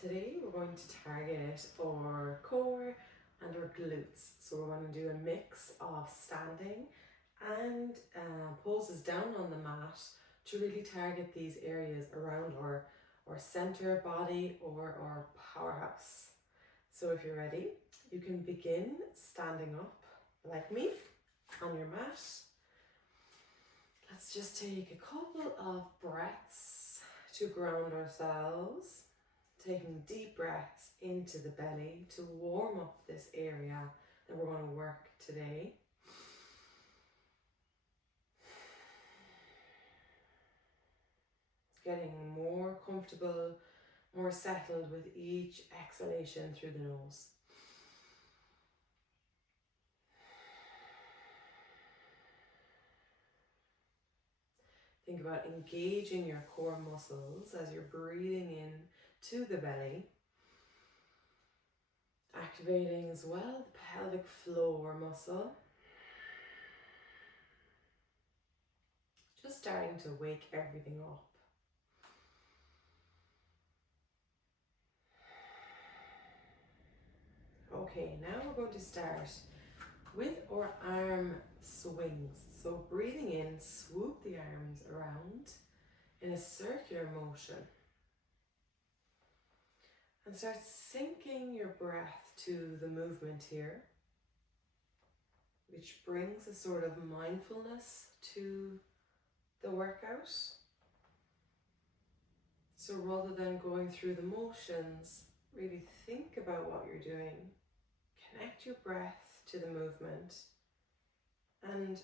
Today we're going to target our core and our glutes. So we're going to do a mix of standing and poses down on the mat to really target these areas around our center body or our powerhouse. So if you're ready, you can begin standing up like me on your mat. Let's just take a couple of breaths to ground ourselves. Taking deep breaths into the belly to warm up this area that we're going to work today. Getting more comfortable, more settled with each exhalation through the nose. Think about engaging your core muscles as you're breathing in to the belly. Activating as well the pelvic floor muscle. Just starting to wake everything up. Okay, now we're going to start with our arm swings. So breathing in, swoop the arms around in a circular motion. And start syncing your breath to the movement here, which brings a sort of mindfulness to the workout. So rather than going through the motions, really think about what you're doing. Connect your breath to the movement and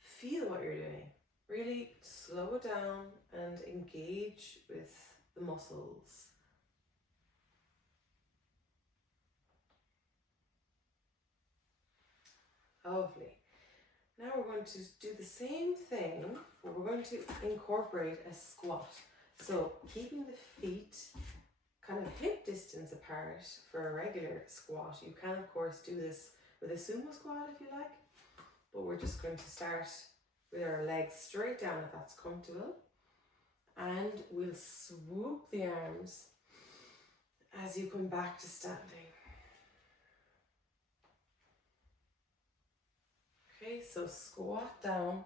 feel what you're doing. Really slow it down and engage with the muscles. Lovely. Now we're going to do the same thing, but we're going to incorporate a squat. So keeping the feet kind of hip distance apart for a regular squat. You can of course do this with a sumo squat if you like, but we're just going to start with our legs straight down if that's comfortable. And we'll swoop the arms as you come back to standing. Okay, so squat down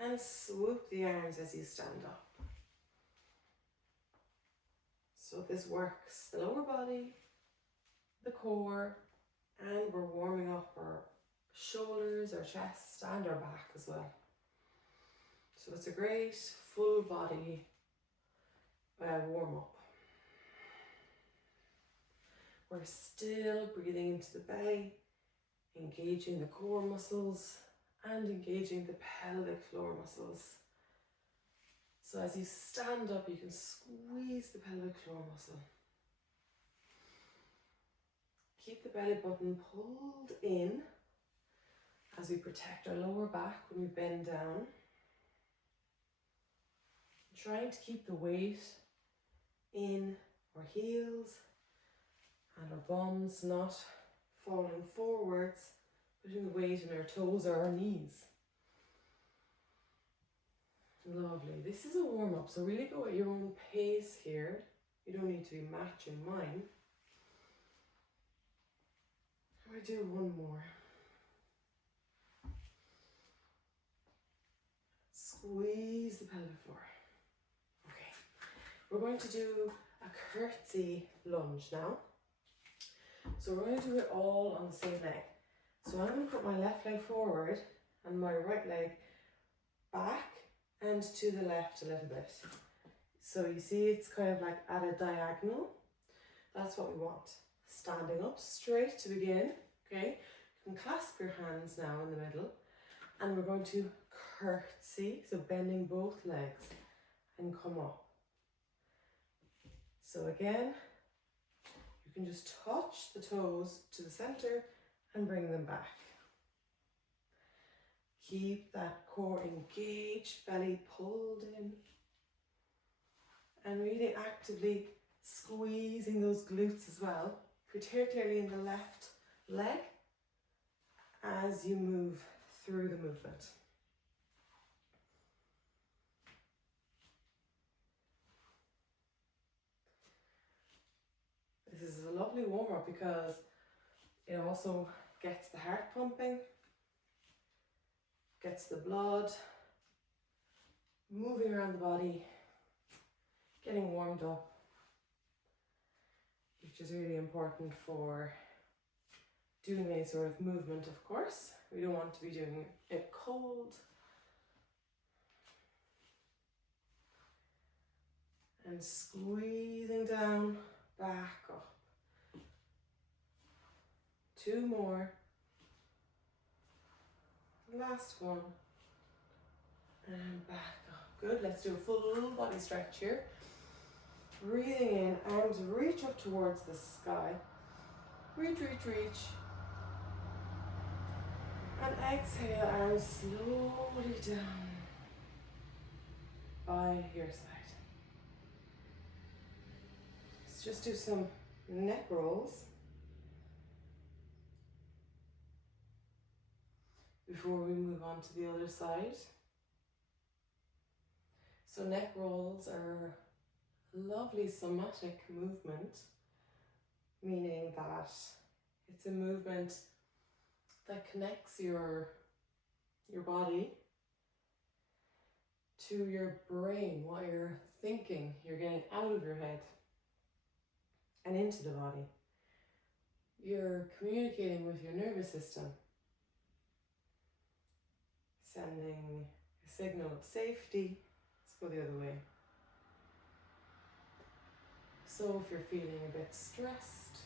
and swoop the arms as you stand up. So this works the lower body, the core, and we're warming up our shoulders, our chest, and our back as well. So it's a great full body warm up. We're still breathing into the belly, engaging the core muscles and engaging the pelvic floor muscles. So as you stand up, you can squeeze the pelvic floor muscle. Keep the belly button pulled in as we protect our lower back when we bend down. Trying to keep the weight in our heels and our bums, not falling forwards, putting the weight in our toes or our knees. Lovely. This is a warm-up, so really go at your own pace here. You don't need to be matching mine. I'm going to do one more. Squeeze the pelvic floor. Okay. We're going to do a curtsy lunge now. So we're going to do it all on the same leg. So I'm going to put my left leg forward and my right leg back and to the left a little bit. So you see it's kind of like at a diagonal. That's what we want. Standing up straight to begin, okay? You can clasp your hands now in the middle and we're going to curtsy, so bending both legs and come up. So again, you can just touch the toes to the center and bring them back. Keep that core engaged, belly pulled in. And really actively squeezing those glutes as well, particularly in the left leg as you move through the movement. lovely warm-up because it also gets the heart pumping, gets the blood moving around the body, getting warmed up, which is really important for doing any sort of movement, of course. We don't want to be doing it cold. And squeezing down, back up. 2 more. Last one. And back up. Good, let's do a full body stretch here. Breathing in, arms reach up towards the sky. Reach, reach, reach. And exhale, arms slowly down by your side. Let's just do some neck rolls before we move on to the other side. So neck rolls are a lovely somatic movement, meaning that it's a movement that connects your body to your brain, what you're thinking, you're getting out of your head and into the body. You're communicating with your nervous system, sending a signal of safety. Let's go the other way. So if you're feeling a bit stressed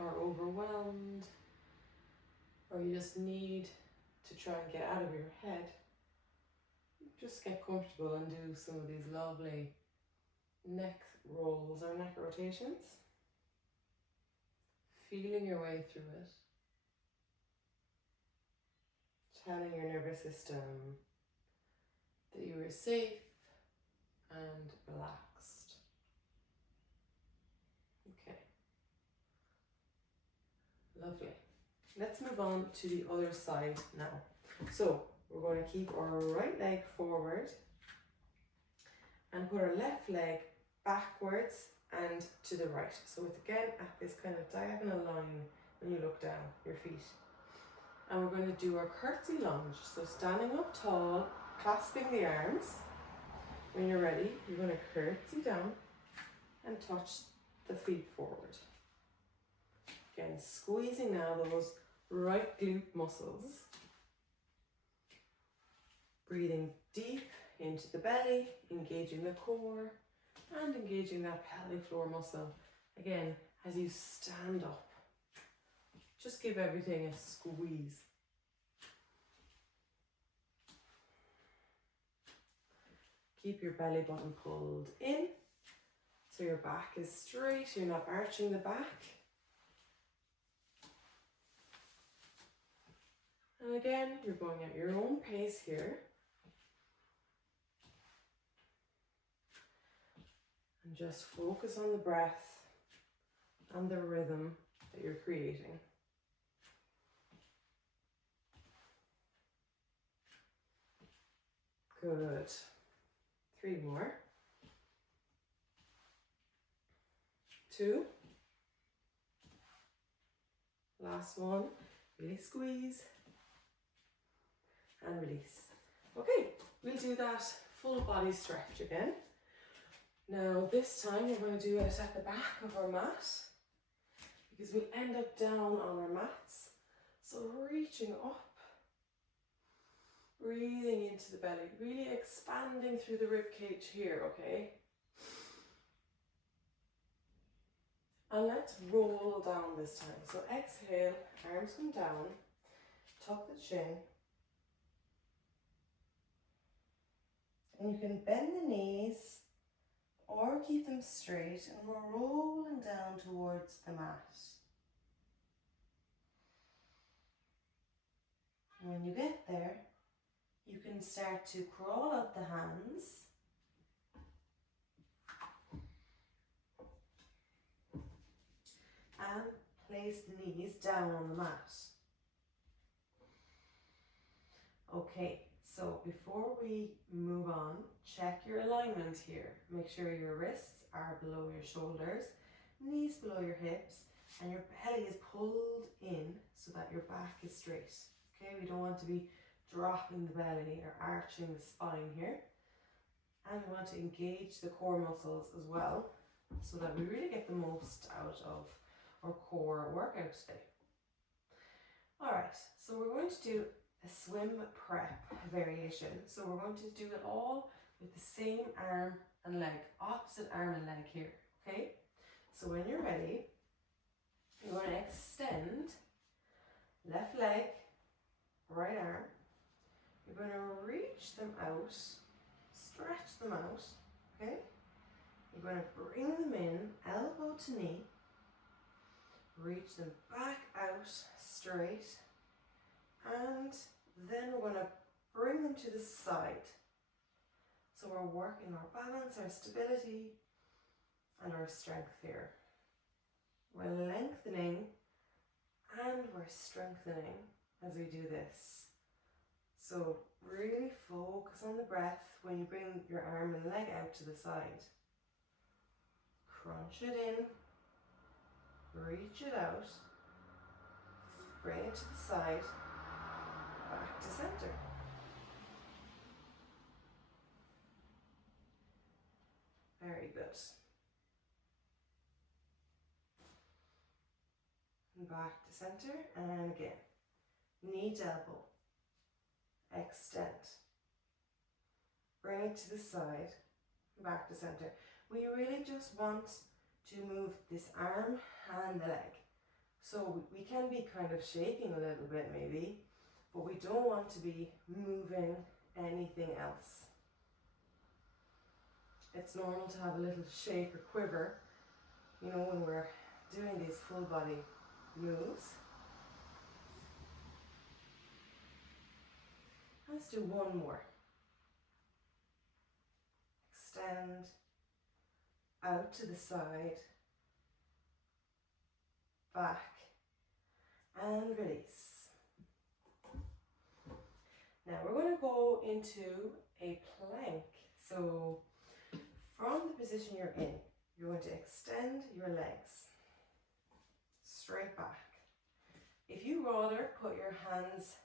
or overwhelmed, or you just need to try and get out of your head, just get comfortable and do some of these lovely neck rolls or neck rotations. Feeling your way through it. Telling your nervous system that you are safe and relaxed. Okay. Lovely. Let's move on to the other side now. So we're going to keep our right leg forward and put our left leg backwards and to the right. So it's again at this kind of diagonal line when you look down your feet. And we're going to do our curtsy lunge. So standing up tall, clasping the arms. When you're ready, you're going to curtsy down and touch the feet forward. Again, squeezing now those right glute muscles. Breathing deep into the belly, engaging the core and engaging that pelvic floor muscle. Again, as you stand up, just give everything a squeeze. Keep your belly button pulled in, so your back is straight, you're not arching the back. And again, you're going at your own pace here. And just focus on the breath and the rhythm that you're creating. Good. 3 more. 2. Last one. Really squeeze. And release. Okay, we'll do that full body stretch again. Now this time we're going to do it at the back of our mat because we'll end up down on our mats. So reaching up, breathing into the belly, really expanding through the rib cage here, okay? And let's roll down this time. So exhale, arms come down, tuck the chin. And you can bend the knees or keep them straight, and we're rolling down towards the mat. And when you get there, you can start to crawl up the hands and place the knees down on the mat. Okay, So before we move on, check your alignment here. Make sure your wrists are below your shoulders, knees below your hips, and your belly is pulled in so that your back is straight. Okay, we don't want to be dropping the belly or arching the spine here. And we want to engage the core muscles as well so that we really get the most out of our core workout today. All right, so we're going to do a swim prep variation. So we're going to do it all with the same arm and leg, opposite arm and leg here, okay? So when you're ready, you're going to extend left leg, right arm. You're going to reach them out, stretch them out, okay? You're going to bring them in, elbow to knee, reach them back out straight, and then we're going to bring them to the side. So we're working our balance, our stability, and our strength here. We're lengthening and we're strengthening as we do this. So really focus on the breath when you bring your arm and leg out to the side. Crunch it in, reach it out, bring it to the side, back to center. Very good. And back to center, and again. Knee to elbow. Extend. Bring it to the side, back to center. We really just want to move this arm and the leg. So we can be kind of shaking a little bit maybe, but we don't want to be moving anything else. It's normal to have a little shake or quiver, you know, when we're doing these full body moves. Let's do one more. Extend out to the side, back, and release. Now we're going to go into a plank. So from the position you're in, you're going to extend your legs straight back. If you rather put your hands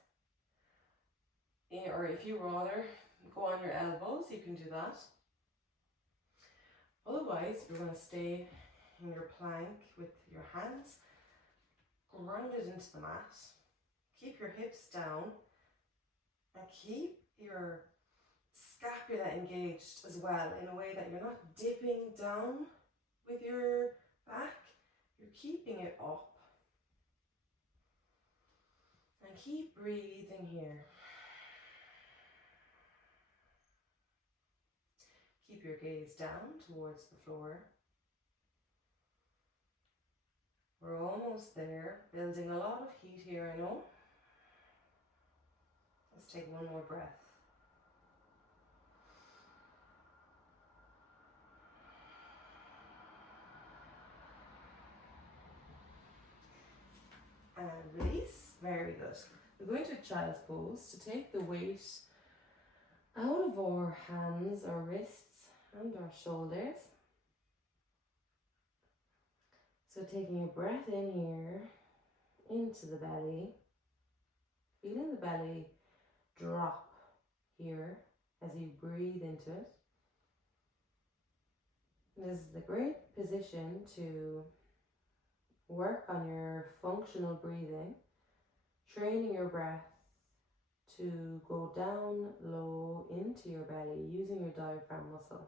in, or if you rather go on your elbows, you can do that. Otherwise, you're going to stay in your plank with your hands grounded into the mat. Keep your hips down and keep your scapula engaged as well, in a way that you're not dipping down with your back, you're keeping it up. And keep breathing here. Keep your gaze down towards the floor. We're almost there, building a lot of heat here, I know. Let's take one more breath. And release. Very good. We're going to a child's pose to take the weight out of our hands, our wrists, and our shoulders. So taking a breath in here, into the belly, feeling the belly drop here as you breathe into it. This is the great position to work on your functional breathing, training your breath to go down low into your belly using your diaphragm muscle.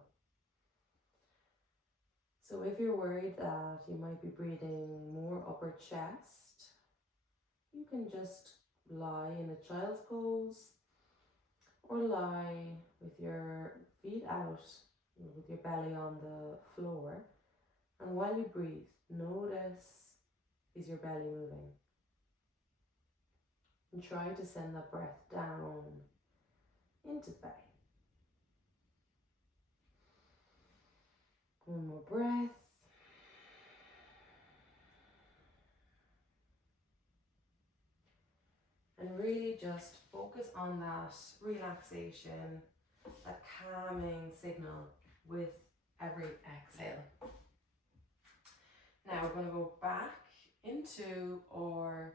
So if you're worried that you might be breathing more upper chest, you can just lie in a child's pose or lie with your feet out, with your belly on the floor. And while you breathe, notice, is your belly moving? And try to send that breath down into the belly. One more breath. And really just focus on that relaxation, that calming signal with every exhale. Now we're going to go back into our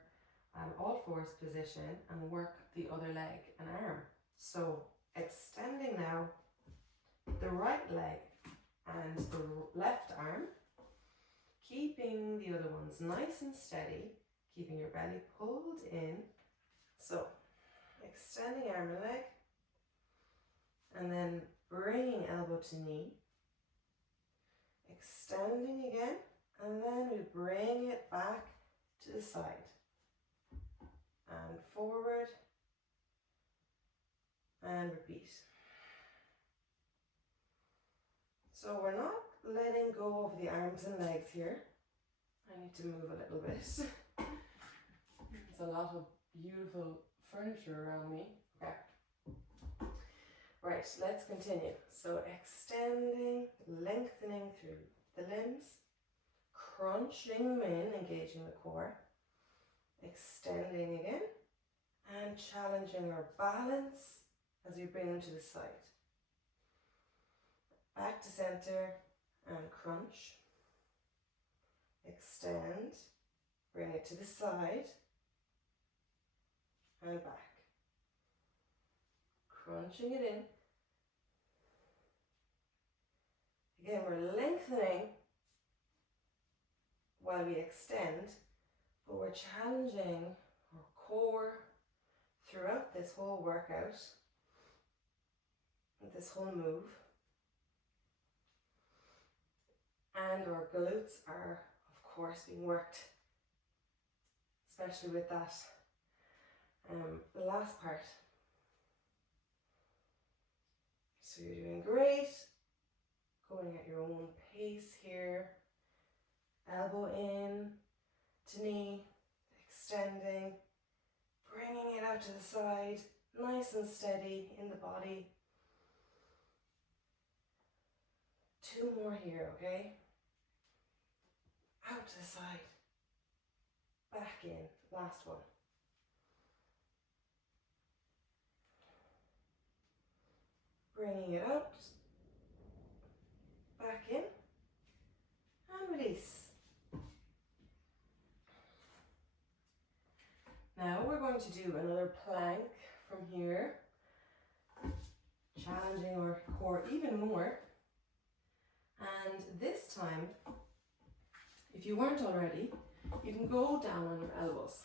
all fours position and work the other leg and arm. So extending now the right leg and the left arm, keeping the other ones nice and steady, keeping your belly pulled in. So extending arm and leg, and then bringing elbow to knee, extending again, and then we bring it back to the side and forward and repeat. So we're not letting go of the arms and legs here. I need to move a little bit. There's a lot of beautiful furniture around me. Okay. Right, let's continue. So extending, lengthening through the limbs, crunching them in, engaging the core, extending again, and challenging our balance as we bring them to the side. Back to center and crunch. Extend, bring it to the side and back. Crunching it in. Again, we're lengthening while we extend, but we're challenging our core throughout this whole workout, this whole move. And our glutes are, of course, being worked, especially with that the last part. So you're doing great, going at your own pace here. Elbow in to knee, extending, bringing it out to the side, nice and steady in the body. 2 more here, okay? Out to the side, back in, last one. Bringing it out, back in, and release. Now we're going to do another plank from here, challenging our core even more. And this time, if you weren't already, you can go down on your elbows.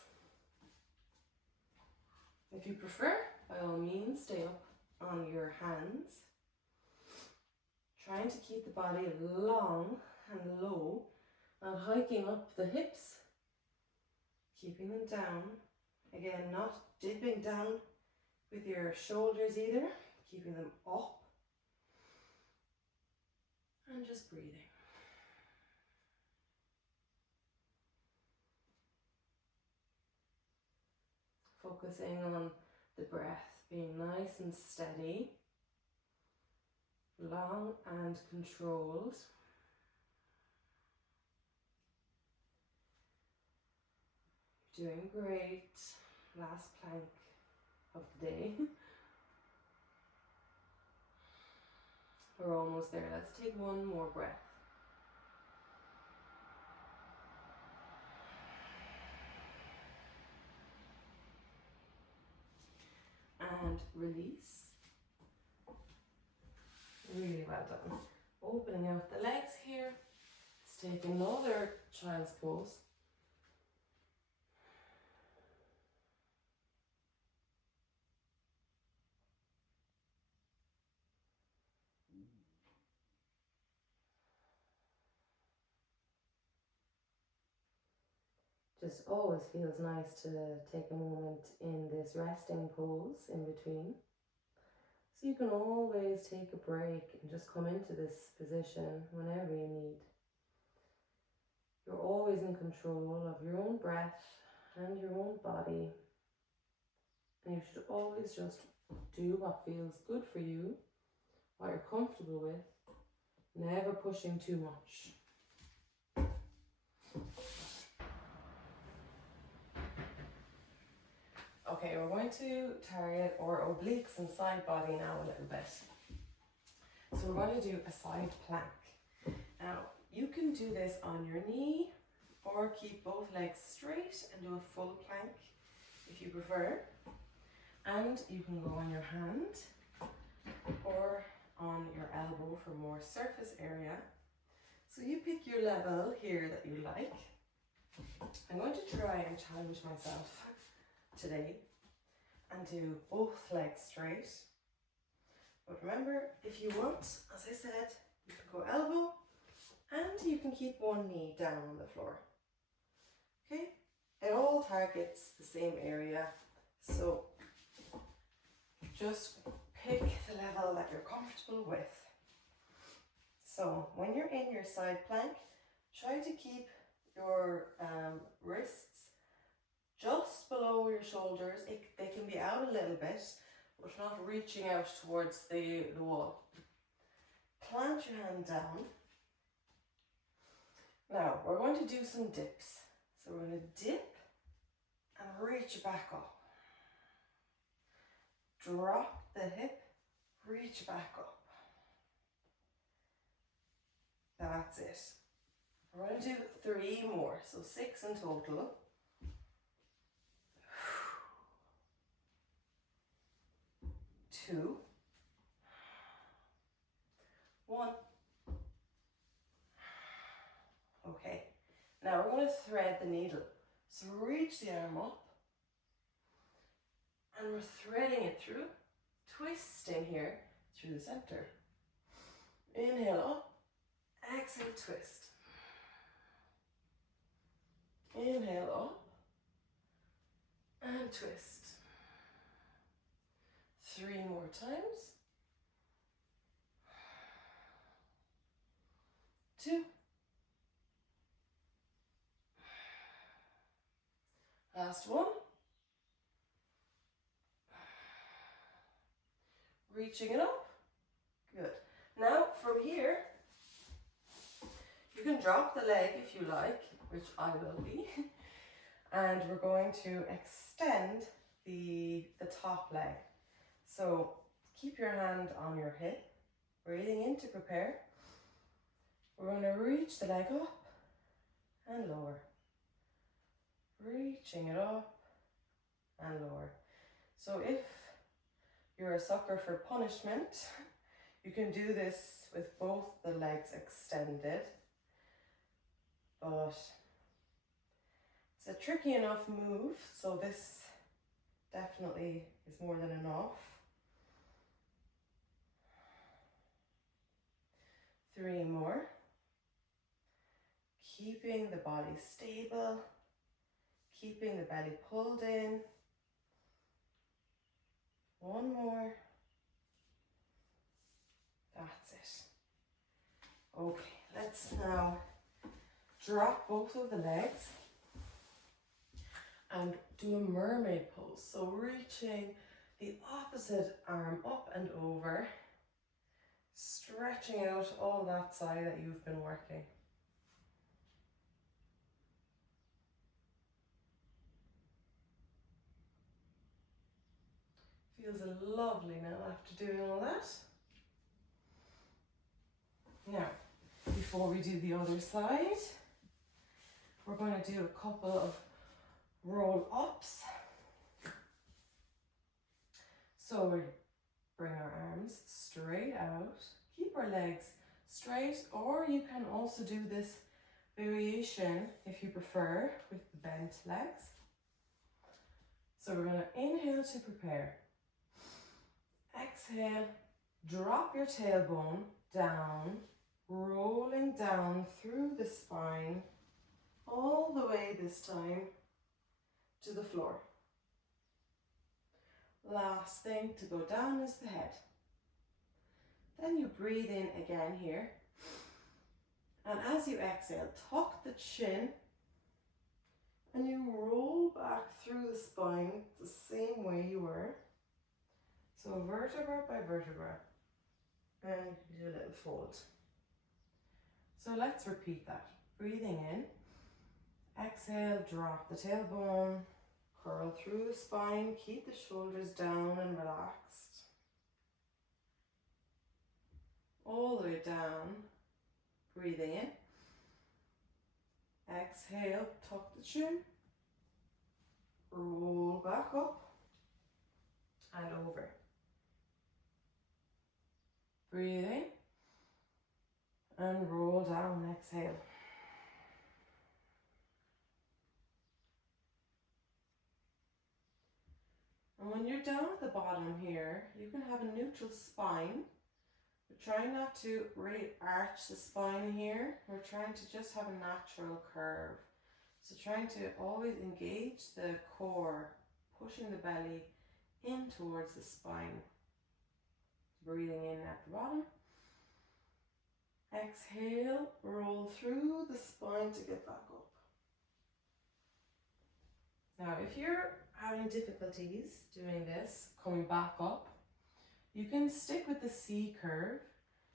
If you prefer, by all means, stay up on your hands, trying to keep the body long and low, not hiking up the hips, keeping them down. Again, not dipping down with your shoulders either, keeping them up, and just breathing. Focusing on the breath being nice and steady, long and controlled. Doing great. Last plank of the day. We're almost there. Let's take one more breath. And release. Really well done. Opening out the legs here. Let's take another child's pose. Just always feels nice to take a moment in this resting pose in between. So you can always take a break and just come into this position whenever you need. You're always in control of your own breath and your own body. And you should always just do what feels good for you, what you're comfortable with, never pushing too much. Okay, we're going to target our obliques and side body now a little bit. So we're going to do a side plank. Now, you can do this on your knee or keep both legs straight and do a full plank if you prefer. And you can go on your hand or on your elbow for more surface area. So you pick your level here that you like. I'm going to try and challenge myself today and do both legs straight. But remember, if you want, as I said, you can go elbow and you can keep one knee down on the floor. Okay? It all targets the same area, so just pick the level that you're comfortable with. So when you're in your side plank, try to keep your wrists just below your shoulders. They can be out a little bit, but not reaching out towards the wall. Plant your hand down. Now we're going to do some dips. So we're going to dip and reach back up. Drop the hip, reach back up. That's it. We're going to do 3 more, so 6 in total. 2, 1. Okay, now we're going to thread the needle. So reach the arm up and we're threading it through, twisting here through the center. Inhale up, exhale, twist. Inhale up and twist. 3 more times. 2. Last one. Reaching it up. Good. Now from here, you can drop the leg if you like, which I will be. And we're going to extend the top leg. So keep your hand on your hip, breathing in to prepare. We're going to reach the leg up and lower. Reaching it up and lower. So if you're a sucker for punishment, you can do this with both the legs extended. But it's a tricky enough move, so this definitely is more than enough. 3 more. Keeping the body stable, keeping the belly pulled in. 1 more. That's it. Okay, let's now drop both of the legs and do a mermaid pose. So reaching the opposite arm up and over, stretching out all that side that you've been working. Feels lovely now after doing all that. Now, before we do the other side, we're going to do a couple of roll ups. So we bring our arms straight out, keep our legs straight, or you can also do this variation if you prefer with the bent legs. So we're going to inhale to prepare. Exhale, drop your tailbone down, rolling down through the spine, all the way this time to the floor. Last thing to go down is the head. Then you breathe in again here. And as you exhale, tuck the chin and you roll back through the spine the same way you were. So vertebra by vertebra. And you do a little fold. So let's repeat that. Breathing in. Exhale, drop the tailbone. Curl through the spine, keep the shoulders down and relaxed. All the way down, breathing in. Exhale, tuck the chin. Roll back up and over. Breathing and roll down, exhale. And when you're down at the bottom here, you can have a neutral spine. We're trying not to really arch the spine here. We're trying to just have a natural curve. So trying to always engage the core, pushing the belly in towards the spine. Breathing in at the bottom. Exhale, roll through the spine to get back up. Now, if you're having difficulties doing this, coming back up, you can stick with the C curve,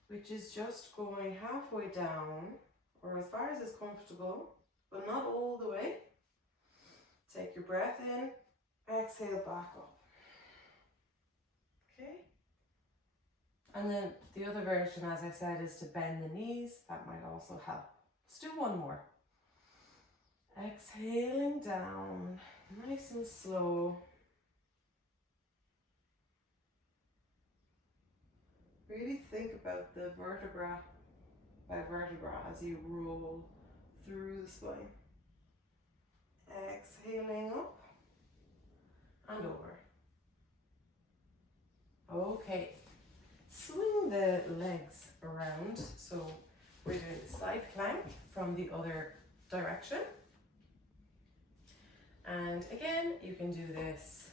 which is just going halfway down or as far as is comfortable, but not all the way. Take your breath in, exhale back up. Okay? And then the other version, as I said, is to bend the knees. That might also help. Let's do one more. Exhaling down, nice and slow. Really think about the vertebra by vertebra as you roll through the spine. Exhaling up and over. Okay, swing the legs around. So we're doing the side plank from the other direction. And again, you can do this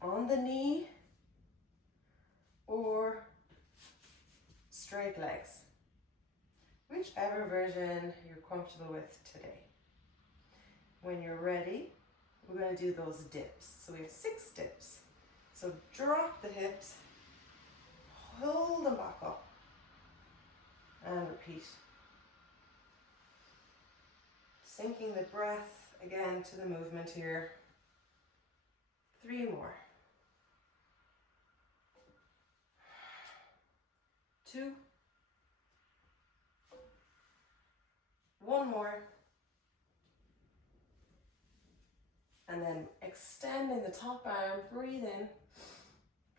on the knee or straight legs, whichever version you're comfortable with today. When you're ready, we're going to do those dips. So we have 6 dips. So drop the hips, hold them back up, and repeat. Syncing the breath again to the movement here. 3 more. 2. 1 more. And then extending the top arm, breathe in,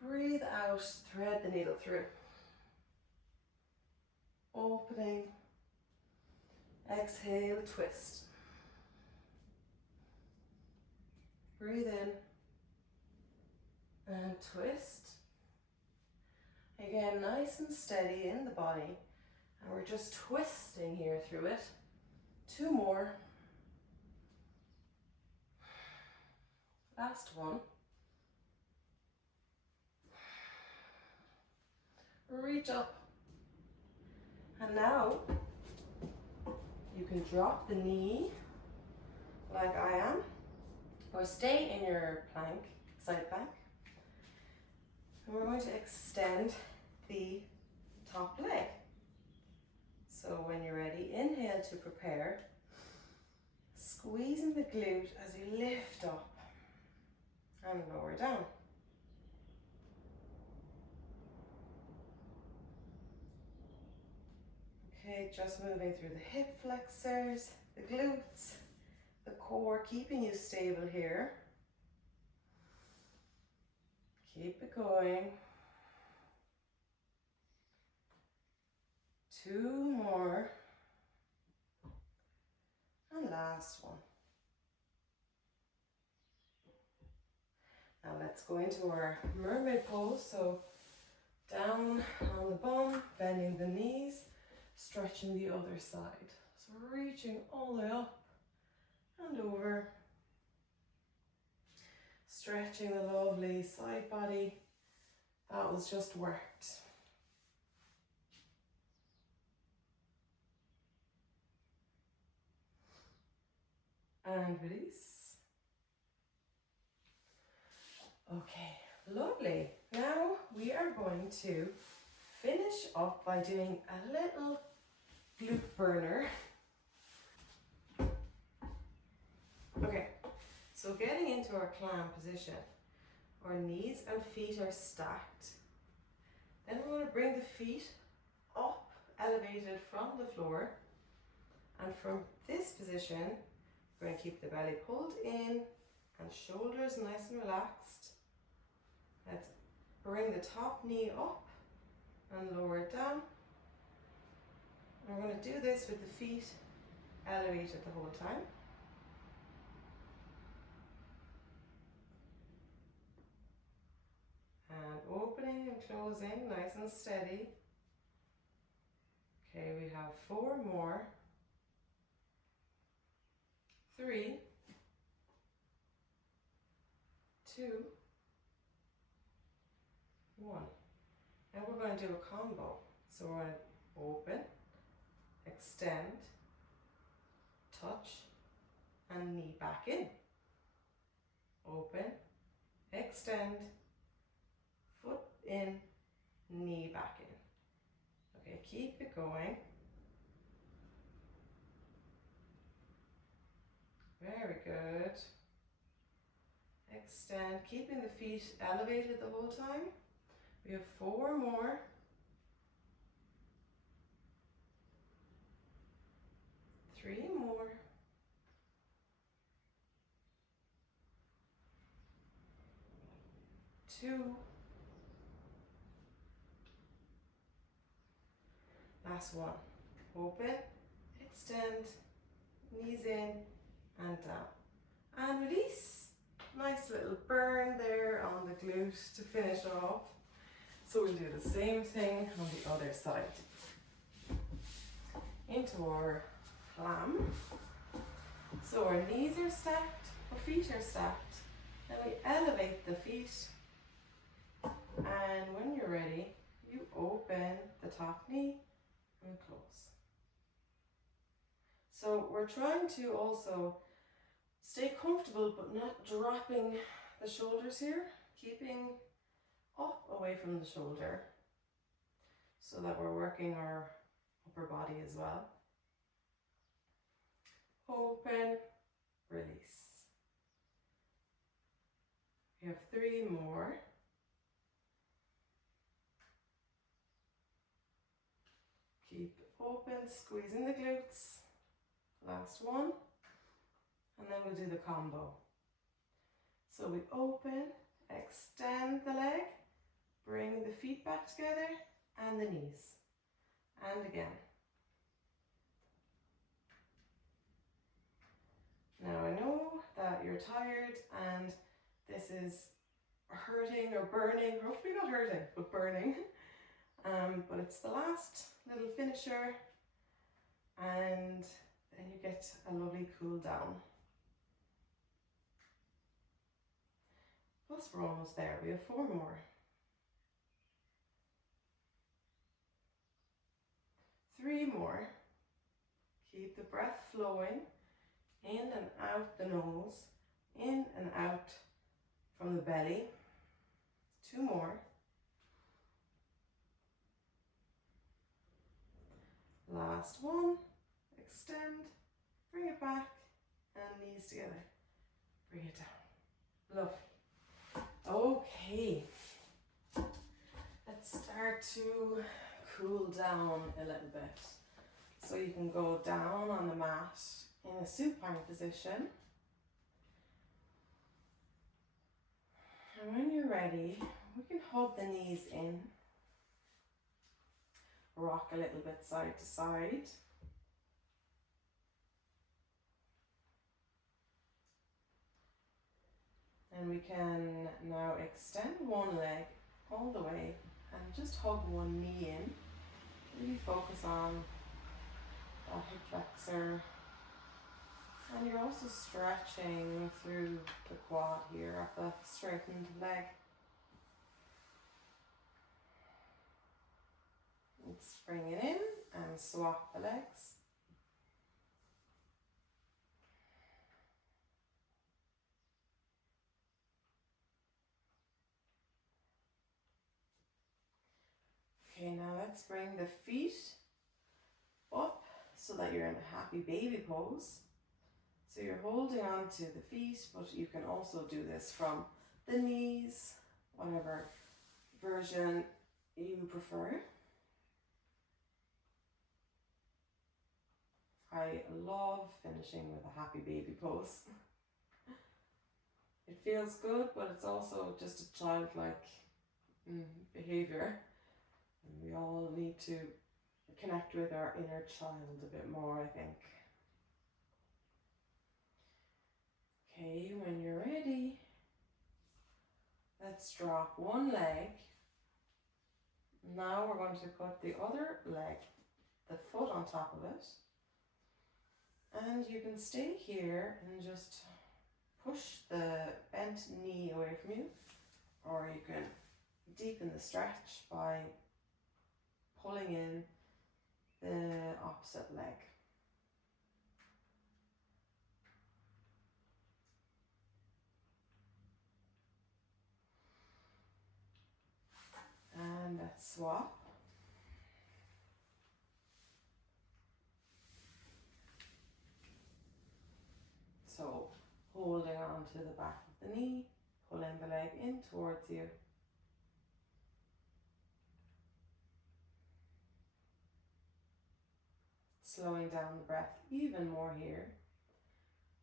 breathe out, thread the needle through. Opening, exhale, twist. Breathe in and twist. Again, nice and steady in the body. And we're just twisting here through it. 2 more. Last one. Reach up. And now you can drop the knee like I am, or stay in your plank, side plank. And we're going to extend the top leg. So when you're ready, inhale to prepare. Squeezing the glute as you lift up and lower down. Okay, just moving through the hip flexors, the glutes, the core, keeping you stable here. Keep it going. 2 more. And last one. Now let's go into our mermaid pose. So down on the bum, bending the knees, stretching the other side. So reaching all the way up and over. Stretching the lovely side body. That was just worked. And release. Okay, lovely. Now we are going to finish up by doing a little glute burner. Okay, into our clam position. Our knees and feet are stacked. Then we're going to bring the feet up, elevated from the floor. And from this position, we're going to keep the belly pulled in and shoulders nice and relaxed. Let's bring the top knee up and lower it down. And we're going to do this with the feet elevated the whole time. And opening and closing, nice and steady. Okay, we have 4 more. 3, 2, 1. Now we're going to do a combo. So we're going to open, extend, touch, and knee back in. Open, extend, foot in, knee back in. Okay, keep it going. Very good. Extend, keeping the feet elevated the whole time. We have 4 more. 3 more. 2. Last one. Open, extend, knees in and down. And release. Nice little burn there on the glute to finish off. So we'll do the same thing on the other side. Into our clam. So our knees are stacked, our feet are stacked. Then we elevate the feet. And when you're ready, you open the top knee and close. So we're trying to also stay comfortable but not dropping the shoulders here, keeping up away from the shoulder so that we're working our upper body as well. Open, release. We have 3 more. Keep open, squeezing the glutes. Last one. And then we'll do the combo. So we open, extend the leg, bring the feet back together and the knees. And again. Now I know that you're tired and this is hurting or burning, hopefully not hurting, but burning. But it's the last little finisher and then you get a lovely cool down. Plus we're almost there, we have 4 more. 3 more. Keep the breath flowing, in and out the nose, in and out from the belly. 2 more. Last one. Extend, bring it back, and knees together. Bring it down. Lovely. Okay, let's start to cool down a little bit. So you can go down on the mat in a supine position. And when you're ready, we can hug the knees in. Rock a little bit side to side. And we can now extend one leg all the way and just hug one knee in. Really focus on that hip flexor. And you're also stretching through the quad here of the straightened leg. Let's bring it in and swap the legs. Okay, now let's bring the feet up so that you're in a happy baby pose. So you're holding on to the feet, but you can also do this from the knees, whatever version you prefer. I love finishing with a happy baby pose. It feels good, but it's also just a childlike behavior. And we all need to connect with our inner child a bit more, I think. Okay, when you're ready, let's drop one leg. Now we're going to put the other leg, the foot on top of it. And you can stay here and just push the bent knee away from you, or you can deepen the stretch by pulling in the opposite leg. And let's swap. So holding on to the back of the knee, pulling the leg in towards you. Slowing down the breath even more here.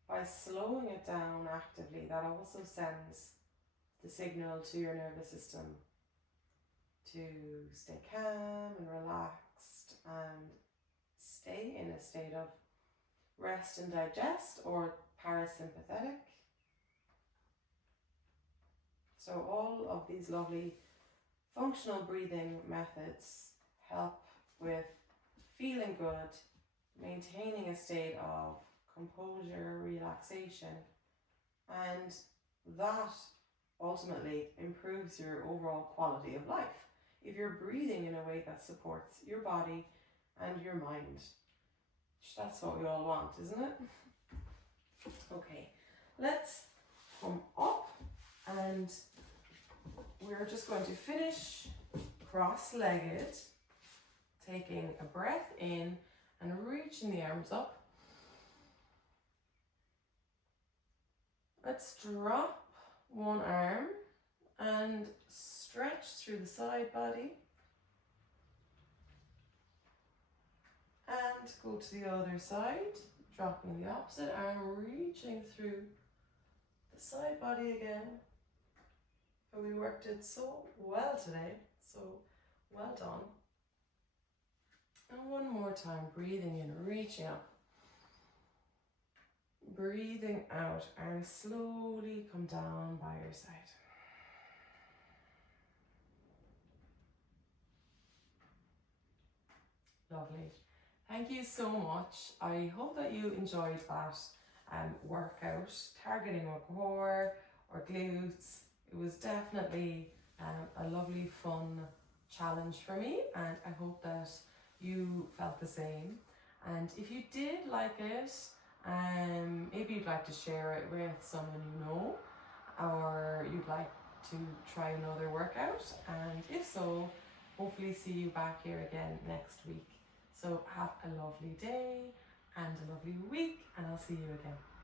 By slowing it down actively, that also sends the signal to your nervous system to stay calm and relaxed and stay in a state of rest and digest, or parasympathetic. So all of these lovely functional breathing methods help with feeling good, maintaining a state of composure, relaxation, and that ultimately improves your overall quality of life if you're breathing in a way that supports your body and your mind. That's what we all want, isn't it? Okay, let's come up, and we're just going to finish cross-legged, taking a breath in and reaching the arms up. Let's drop one arm and stretch through the side body. And go to the other side, dropping the opposite arm, reaching through the side body again. And we worked it so well today, so well done. And one more time, breathing in, reaching up. Breathing out, arms slowly come down by your side. Lovely. Thank you so much. I hope that you enjoyed that workout, targeting your core or glutes. It was definitely a lovely, fun challenge for me, and I hope that you felt the same. And if you did like it, maybe you'd like to share it with someone you know, or you'd like to try another workout, and if so, hopefully see you back here again next week. So have a lovely day and a lovely week, and I'll see you again.